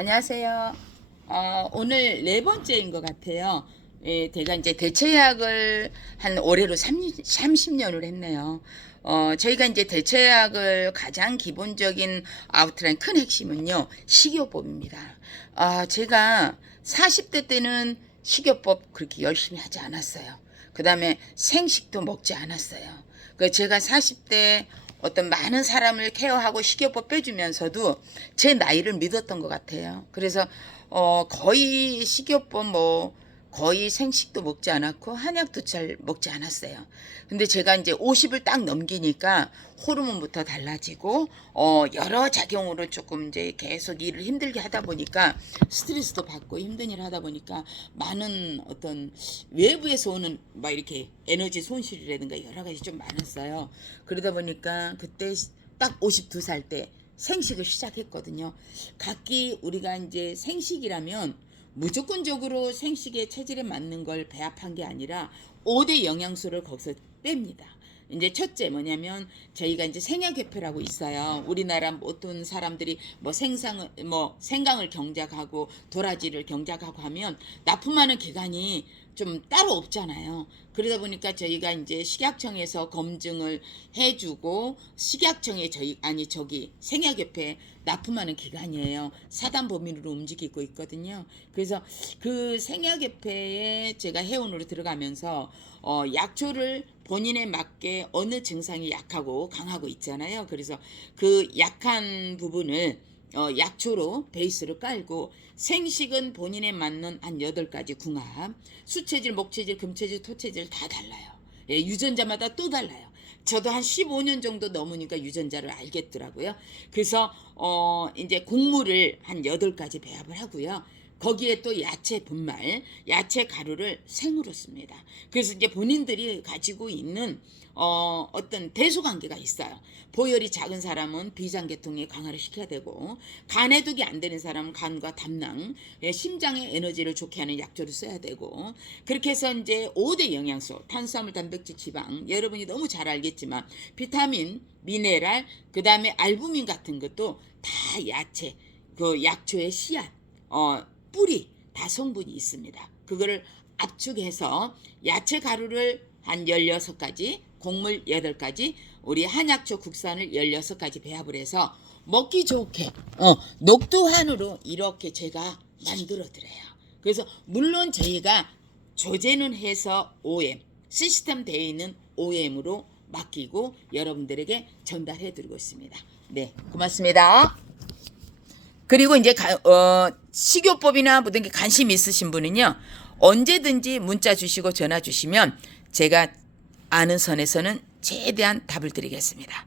안녕하세요. 어, 오늘 네 번째인 것 같아요. 예, 제가 이제 대체약을 한 올해로 30, 30년을 했네요. 어, 저희가 이제 대체약을 가장 기본적인 아웃라인 큰 핵심은요, 식이요법입니다. 아, 제가 40대 때는 식이요법 그렇게 열심히 하지 않았어요. 그 다음에 생식도 먹지 않았어요. 그 제가 40대 어떤 많은 사람을 케어하고 식이요법 빼주면서도 제 나이를 믿었던 것 같아요. 그래서 어 거의 식이요법 뭐 거의 생식도 먹지 않았고 한약도 잘 먹지 않았어요. 근데 제가 이제 50을 딱 넘기니까 호르몬부터 달라지고 어 여러 작용으로 조금 이제 계속 일을 힘들게 하다 보니까 스트레스도 받고 힘든 일을 하다 보니까 많은 어떤 외부에서 오는 막 이렇게 에너지 손실이라든가 여러 가지 좀 많았어요. 그러다 보니까 그때 딱 52살 때 생식을 시작했거든요. 각기 우리가 이제 생식이라면 무조건적으로 생식의 체질에 맞는 걸 배합한 게 아니라 5대 영양소를 거기서 뺍니다. 이제 첫째 뭐냐면 저희가 이제 생약협회라고 있어요. 우리나라 어떤 사람들이 뭐 생상을 뭐 생강을 경작하고 도라지를 경작하고 하면 납품하는 기간이 좀 따로 없잖아요. 그러다 보니까 저희가 이제 식약청에서 검증을 해주고 식약청에 저희 아니 저기 생약협회 납품하는 기간이에요. 사단 범위로 움직이고 있거든요. 그래서 그 생약협회에 제가 회원으로 들어가면서 어, 약초를 본인에 맞게 어느 증상이 약하고 강하고 있잖아요. 그래서 그 약한 부분을 어, 약초로 베이스를 깔고 생식은 본인에 맞는 한 여덟 가지 궁합, 수체질, 목체질, 금체질, 토체질 다 달라요. 예, 유전자마다 또 달라요. 저도 한 15년 정도 넘으니까 유전자를 알겠더라고요. 그래서 어 이제 곡물을 한 여덟 가지 배합을 하고요. 거기에 또 야채 분말, 야채 가루를 생으로 씁니다. 그래서 이제 본인들이 가지고 있는 어, 어떤 대소관계가 있어요. 보혈이 작은 사람은 비장계통에 강화를 시켜야 되고 간해독이 안 되는 사람은 간과 담낭, 예, 심장의 에너지를 좋게 하는 약조를 써야 되고 그렇게 해서 이제 5대 영양소, 탄수화물, 단백질, 지방 여러분이 너무 잘 알겠지만 비타민, 미네랄, 그 다음에 알부민 같은 것도 다 야채, 그 약초의 씨앗, 어, 뿌리 다 성분이 있습니다. 그거를 압축해서 야채 가루를 한 16가지, 곡물 8가지, 우리 한약초 국산을 16가지 배합을 해서 먹기 좋게 어, 녹두한으로 이렇게 제가 만들어 드려요. 그래서 물론 저희가 조제는 해서 OM 시스템 되어 있는 OM으로 맡기고 여러분들에게 전달해 드리고 있습니다. 네, 고맙습니다. 그리고 이제 가- 어, 식요법이나 모든 게 관심 있으신 분은요 언제든지 문자 주시고 전화 주시면 제가 아는 선에서는 최대한 답을 드리겠습니다.